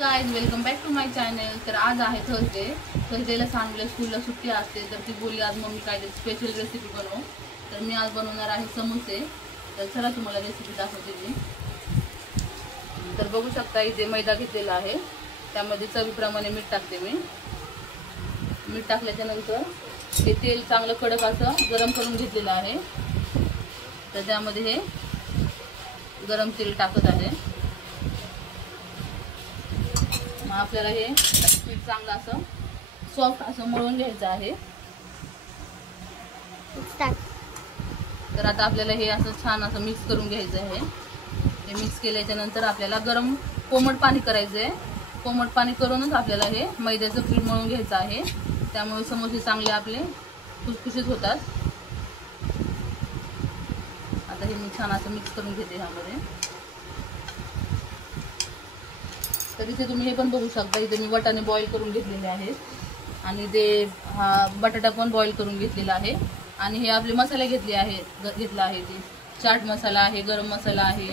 Guys welcome back to my channel. तर आज आहे थर्सडेला सानूला स्कूलला सुट्टी असते, तर ती बोलली आज मम्मी काहीतरी स्पेशल रेसिपी बनव। तर मी आज बनवणार आहे समोसे। तर चला तुम्हाला रेसिपी दाखवते मी। तर बघू शकता इथे मैदा घेतलेला आहे, त्यामध्ये चवीप्रमाणे मीठ टाकते मी। मीठ टाकल्याच्या नंतर हे तेल चांगलं कडक असं गरम करून घेतलेलं आहे, तर त्यामध्ये हे गरम तेल टाकत आहे। आपल्याला हे पीठ चांगलं असं सॉफ्ट असं मळून घ्यायचं आहे। तर आता आपल्याला हे असं छान असं मिक्स करून घ्यायचं आहे। हे मिक्स केल्याच्या नंतर आपल्याला गरम कोमट पाणी करायचं आहे। कोमट पाणी करूनच आपल्याला हे मैद्याचं पीठ मळून घ्यायचं आहे, त्यामुळे समोसे चांगले आपले खुसखुशीत होतात। आता हे मी छान असं मिक्स करून घेते ह्यामध्ये। तर इथे तुम्ही हे पण बघू शकता, इथे मी वाटाणे बॉईल करून घेतलेले आहेत आणि ते बटाटा पण बॉईल करून घेतलेला आहे। आणि हे आपले मसाले घेतला आहे, ते चाट मसाला आहे, गरम मसाला आहे,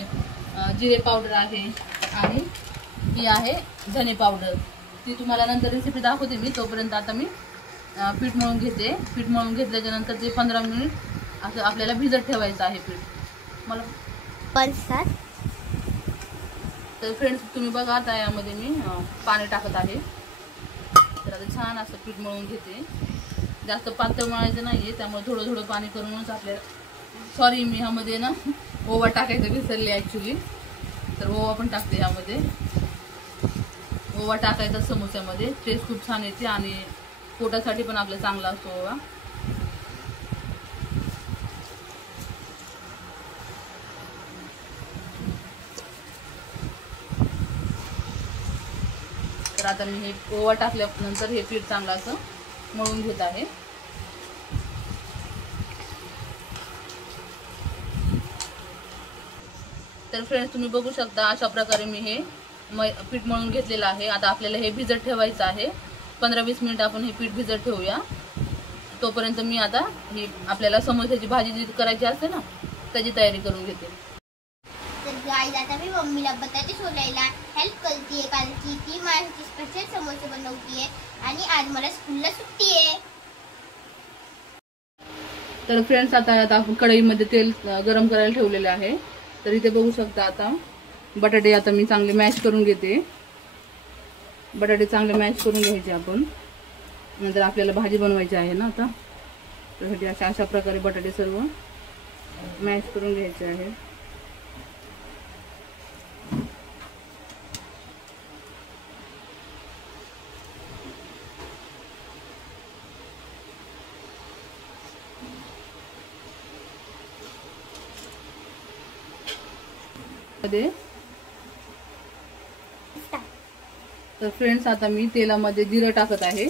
जिरे पावडर आहे आणि ही आहे धने पावडर। ती तुम्हाला नंतर रेसिपी दाखवते मी। तोपर्यंत आता मी पीठ मळून घेते। पीठ मळून घेतल्याच्या नंतर ते 15 मिनिट असं आपल्याला भिजत ठेवायचं आहे पीठ मला परसात। तर फ्रेंड्स तुम्ही बघा, आता यामध्ये मी पाणी टाकत आहे। तर आता छान असं पीठ मळून घेते। जास्त पातळ मळायचं नाहीये, त्यामुळे थोडं थोडं पाणी करूनच आपल्याला सॉरी मी ह्यामध्ये ना ओवा टाकायचं विसरले ॲक्च्युली। तर ओवा पण टाकते ह्यामध्ये। ओवा टाकायचा समोस्यामध्ये, टेस्ट खूप छान येते आणि पोटासाठी पण आपलं चांगला असतो ओवा। तर आता मी हे ओवा टाकल्यानंतर हे पीठ चांगलं असं मळून घेत आहे। तर फ्रेंड्स तुम्ही बघू शकता, अशा प्रकारे मी हे पीठ मळून घेतलेलं आहे। आता आपल्याला हे भिजत ठेवायचं आहे। 15-20 मिनिट आपण हे पीठ भिजत ठेवूया। तोपर्यंत मी आता ही आपल्याला समोस्याची भाजी जी करायची असते ना, त्याची तयारी करून घेते। तर गाइस आता मी मम्मीला बटाटे सोलायला हेल्प करते, कारण की ती माझ्यासाठी स्पेशल समोसे बनवतीये आणि आज मला स्कूलला सुट्टी आहे। तर फ्रेंड्स आता आपण कढईमध्ये तेल गरम करायला ठेवलेले आहे। तर इथे बघू शकता, आता बटाटे आता मी चांगले मॅश करून घेते। बटाटे चांगले मॅश करून घ्यायचे आपण, नंतर आपल्याला भाजी बनवायची आहे ना आता। त्यासाठी अशा प्रकारे बटाटे सर्व मॅश करून घ्यायचे आहे। तर फ्रेंड्स आता मी तेलामध्ये जिरं टाकत आहे।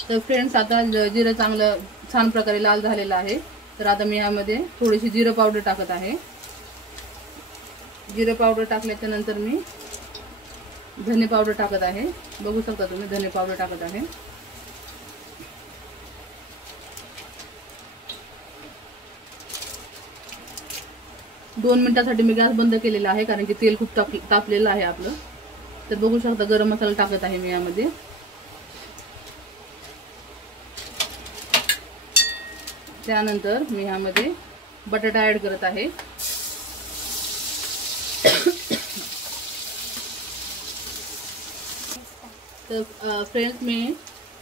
तर फ्रेंड्स आता जिरं चांगलं छान प्रकारे लाल झालेलं आहे। तर आता मी यामध्ये थोडीशी जिरं पावडर टाकत आहे। जिरं पावडर टाकल्याच्या नंतर मी धने पावडर टाकत आहे। बघू शकता तुम्ही, धने पावडर टाकत आहे। दोन मिनिटांसाठी मी गॅस बंद केलेला आहे, कारण की तेल खूप तापलेलं आहे आपलं। तर बघू शकता गरम मसाला टाकत आहे मी यामध्ये। त्यानंतर मी ह्यामध्ये बटाटा ॲड करत आहे। तर फ्रेंड्स मी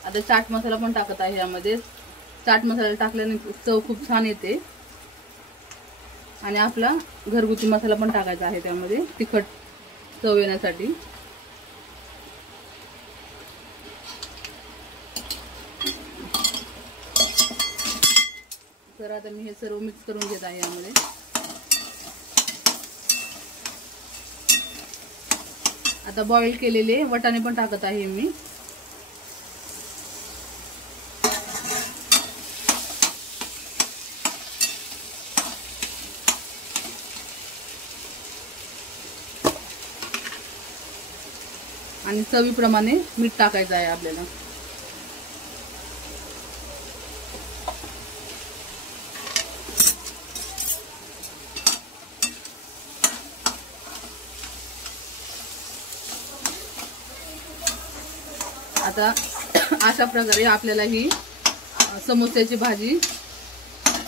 आता चाट मसाला पण टाकत आहे यामध्ये। चाट मसाला टाकल्याने चव खूप छान येते आणि आपला घरगुती मसाला पण टाकायचा आहे त्यामध्ये, तिखट चव येण्यासाठी। तर आता मी हे सर्व मिक्स करून घेत आहे यामध्ये। आता बॉईल केलेले वाटाणे पण टाकत आहे मी। आणि चवीप्रमाणे मीठ टाकायचं आहे आपल्याला। आता अशा प्रकारे आपल्याला ही समोस्याची भाजी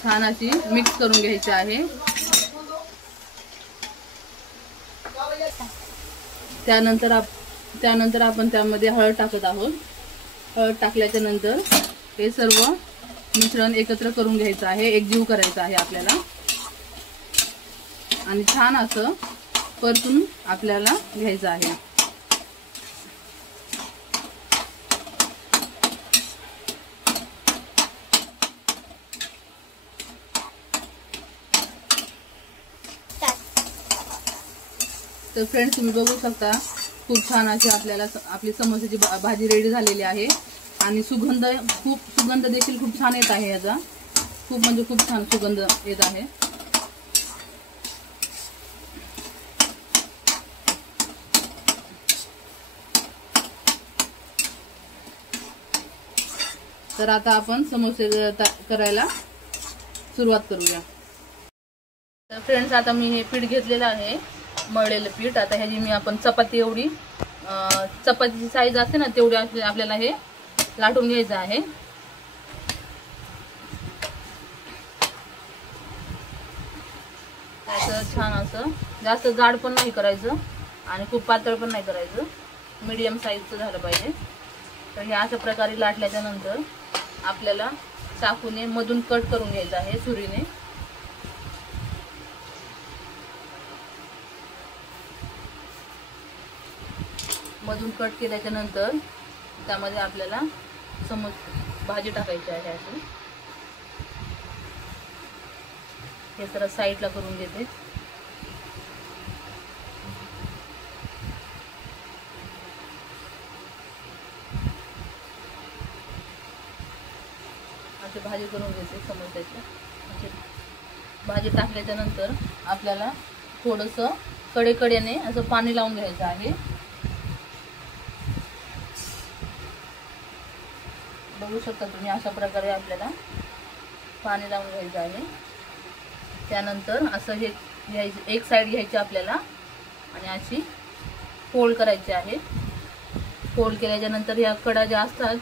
छान अशी मिक्स करून घ्यायची आहे. त्यानंतर आपण त्यामध्ये हळद टाकत आहोत. हळद टाकल्याच्या नंतर हे सर्व मिश्रण एकत्र करून घ्यायचं आहे, एकजीव करायचं आहे आपल्याला आणि छान असं परतून आपल्याला घ्यायचं आहे. तर फ्रेंड्स तुम्ही बघू शकता खूप छान अशी आपल्याला आपली समोस्याची भाजी रेडी झालेली आहे आणि सुगंध देखील खूप छान येत आहे. याचा खूप छान सुगंध येत आहे. तर आता आपण समोसे करायला सुरुवात करूया. तर फ्रेंड्स आता मी हे पीठ घेतलेलं आहे, मळलेलं पीठ. आता ह्याची मी आपण चपाती एवढी चपातीची साईज असते ना तेवढी आपल्याला हे लाटून घ्यायचं आहे. असं छान असं जास्त जाड पण नाही करायचं आणि खूप पातळ पण नाही करायचं, मीडियम साईजचं झालं पाहिजे. तर हे अशा प्रकारे लाटल्याच्या नंतर आपल्याला चाकूने मधून कट करून घ्यायचं आहे, सुरीने. मधून कट केल्याच्या नंतर त्यामध्ये आपल्याला भाजी टाकायची आहे. अशी हे जरा साईडला करून घेते. अशी भाजी करून घेते समोस्याची. अशी भाजी टाकल्याच्या नंतर आपल्याला थोडंसं कडेकडेने असं पाणी लावून घ्यायचं आहे. बघू शकता तुम्ही अशा प्रकारे आपल्याला पाणी लावून घ्यायचं आहे. त्यानंतर असं हे घ्यायचं, एक साईड घ्यायची आपल्याला आणि अशी फोल्ड करायची आहे. फोल्ड केल्याच्या नंतर ह्या कडा ज्या असतात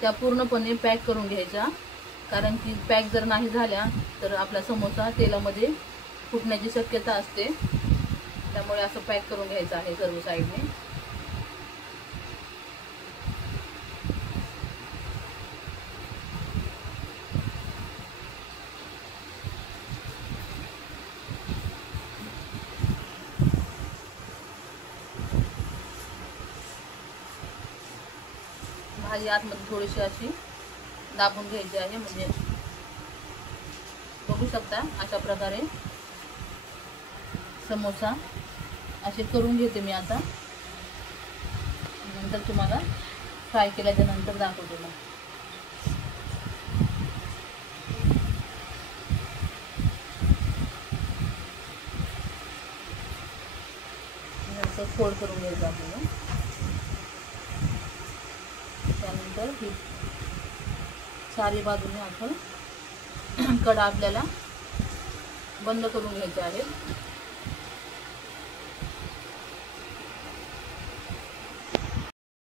त्या पूर्णपणे पॅक करून घ्यायच्या, कारण की पॅक जर नाही झाल्या तर आपला समोसा तेलामध्ये फुटण्याची शक्यता असते. त्यामुळे असं पॅक करून घ्यायचं आहे सर्व साईडने. भाजी आतमध्ये थोडीशी अशी दाबून घ्यायची आहे. म्हणजे बघू शकता अशा प्रकारे समोसा असे करून घेते मी आता. नंतर तुम्हाला फ्राय केल्याच्या नंतर दाखवते मी. नंतर फोल्ड करून घ्यायचं आपल्याला. त्यानंतर ही चारी बाजूने आपण कडा आपल्याला बंद करून घ्यायचे आहे.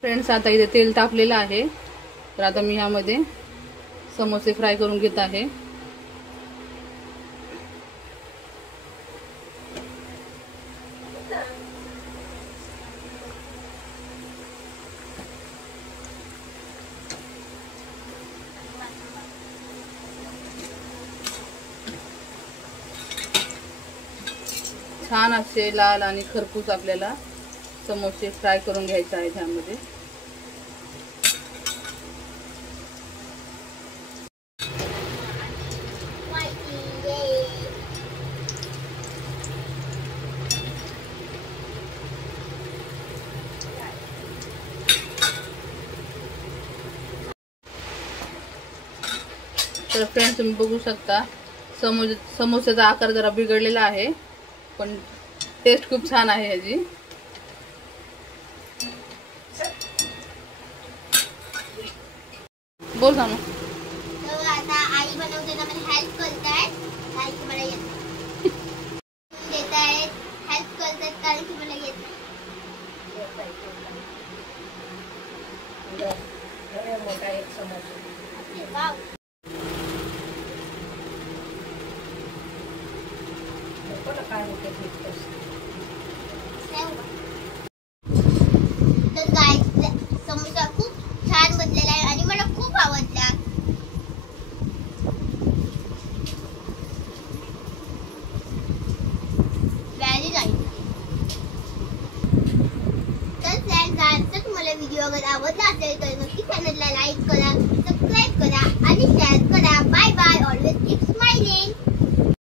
फ्रेंड्स आता इथे तेल तापलेलं आहे, तर आता मी ह्यामध्ये समोसे फ्राय करून घेत आहे. छान असे लाल आणि खरपूस आपल्याला समोसे फ्राय करून घ्यायचे आहेत ह्यामध्ये. तर फ्रेंड्स तुम्ही बघू शकता समोस्याचा आकार जरा बिघडलेला आहे, पण टेस्ट खूप छान आहे ह्याची. बोल सांगू. तर आता आई बनवताना मला हेल्प करतायत, आई मला येत देत आहेत, हेल्प करतात कारण की मला येत नाही. कलरचे. वाव. काय होतं तर गाईस समोसा खूप छान बनलेला आहे आणि मला खूप आवडला. Very nice. तर फ्रेंड्स आजचा तुम्हाला व्हिडिओ अगर आवडला असेल तर नक्की चॅनलला लाईक करा, सबस्क्राईब करा आणि शेअर करा. Bye bye. Always keep smiling.